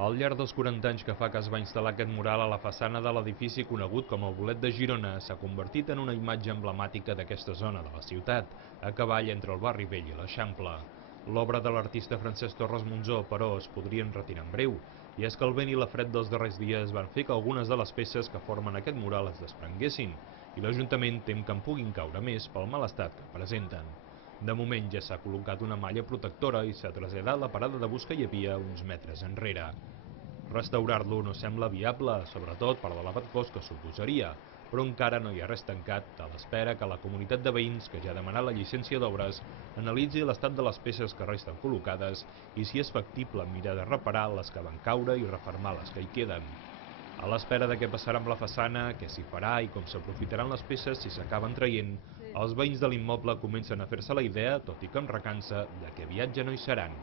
Al llarg dels 40 anys que fa que es va instal·lar aquest mural a la façana de l'edifici conegut com el Bolet de Girona, s'ha convertit en una imatge emblemàtica d'aquesta zona de la ciutat, a cavall entre el barri vell i l'Eixample. L'obra de l'artista Francesc Torres Monzó, però, es podria enretirar en breu, i és que el vent i la fred dels darrers dies van fer que algunes de les peces que formen aquest mural es desprenguessin, i l'Ajuntament tem que en puguin caure més pel mal estat que presenten. De moment ja s'ha col·locat una malla protectora i s'ha traslladat la parada de bus que hi havia uns metres enrere. Restaurar-lo no sembla viable, sobretot per l'elevat cost que suposaria, però encara no hi ha res tancat a l'espera que la comunitat de veïns que ja ha demanat la llicència d'obres analitzi l'estat de les peces que resten col·locades i si és factible mirar de reparar les que van caure i refermar les que hi queden. A l'espera de què passarà amb la façana, què s'hi farà i com s'aprofitaran les peces si s'acaben traient, els veïns de l'immoble comencen a fer-se la idea, tot i que amb recança, de que aviat ja no hi seran.